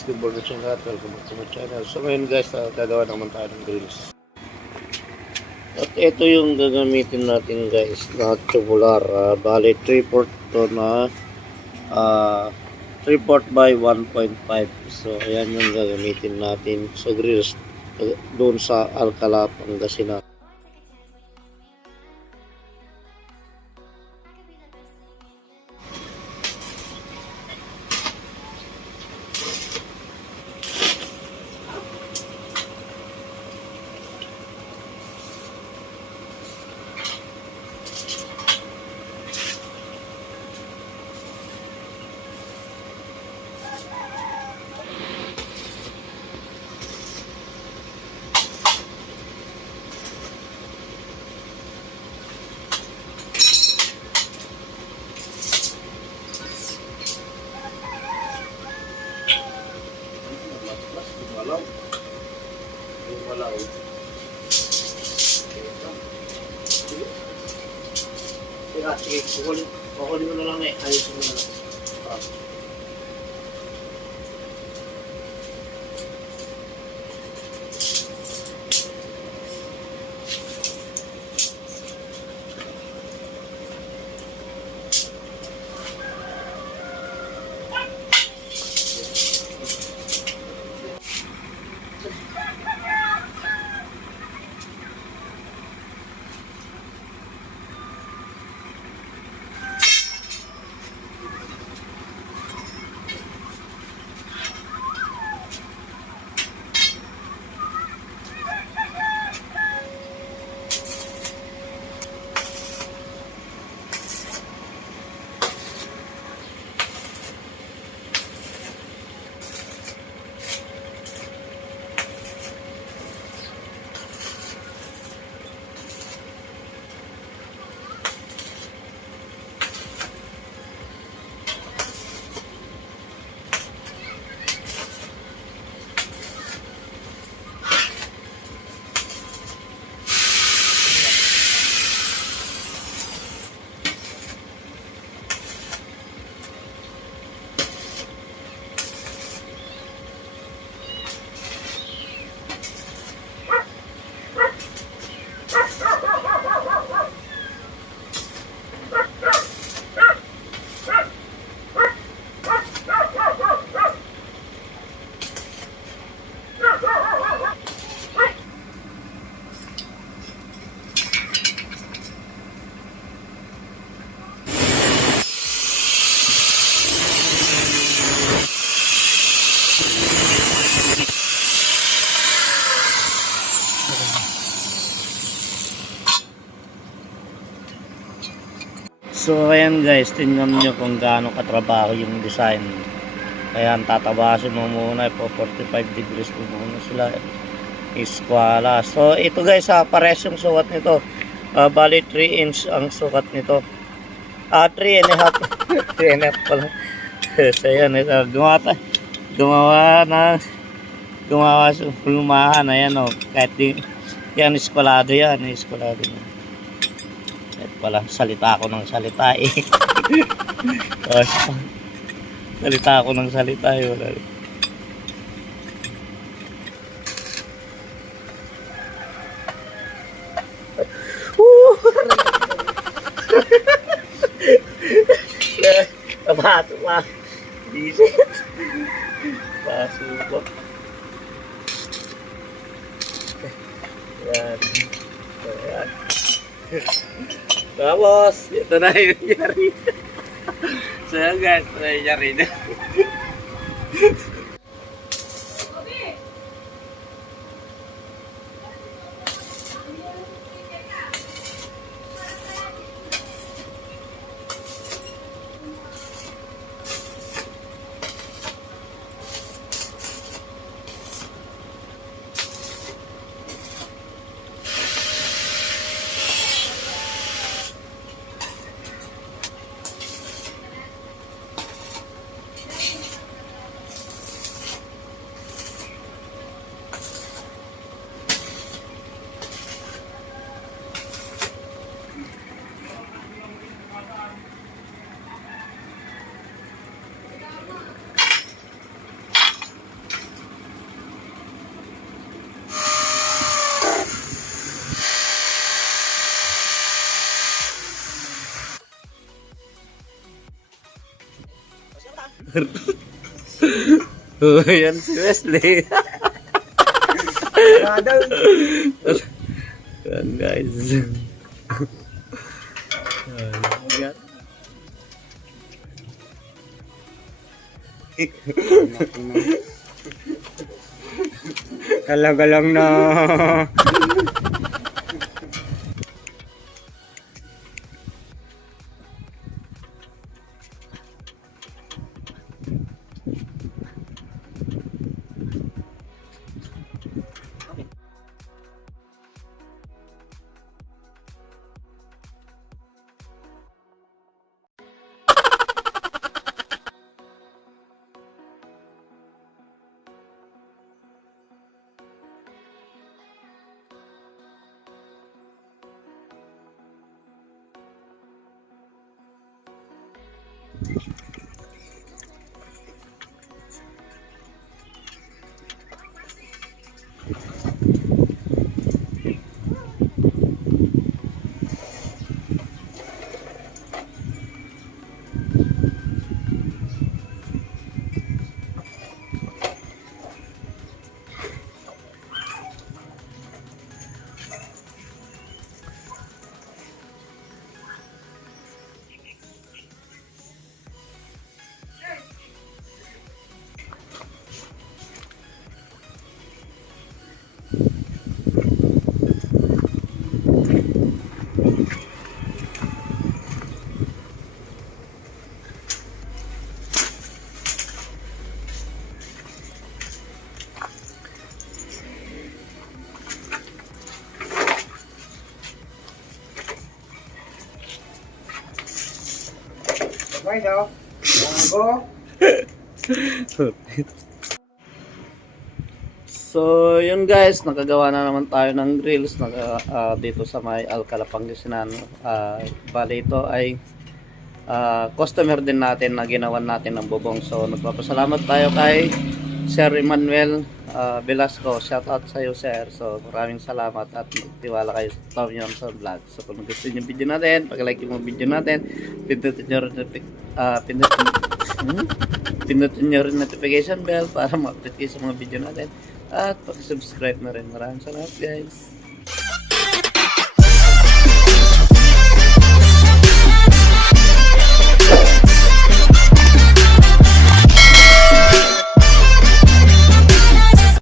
guys, good morning sa lahat. Welcome back to my channel. So ngayon guys, gagawa naman tayo ng grills. At ito yung gagamitin natin guys na tubular. Bali 3/4 to na 3/4 by 1.5. So ayan yung gagamitin natin sa grills doon sa Alcala, Pangasinan. Wala. Sige, kukunin mo na lang eh. Ayusin mo na lang. So ayan guys, tingnan nyo kung gaano katrabaho yung design. Kaya tatabasin mo muna po 45 degrees po muna sila iskwala. So ito guys, pares yung sukat nito. Bali 3 inch ang sukat nito. 3 and a half. 3 and a half pala. So ayan, gumawa sa lumahan. Ayan o, kahit di yan iskwalado yan. Iskwalado yan. Wala, salita ako ng salita eh. Salita ako ng salita eh. Wala. Kabato pa. Bisit. Pasok. Yan. Yan. Tapos, ito na yung nangyari. So yun guys, ito na yung nangyari na. Oh, yan si Wesley. Yan guys. Yan. Talaga lang na. Okay daw. Bago. So, yun guys, nakagawa na naman tayo ng grills dito sa may Alcala, Pangasinan. Bali ito ay customer din natin na ginawan natin ng bubong. So, nagpapasalamat tayo kay Sir Emmanuel Velasco. Shout out sa iyo, sir. So, maraming salamat at magtiwala kayo sa Tom Yon sa vlog. So, kung gusto niyo yung video natin, pag-like yung video natin, pindutin nyo rin notification bell para ma-update kayo sa mga video natin. At pag-subscribe na rin. Maraming salamat guys.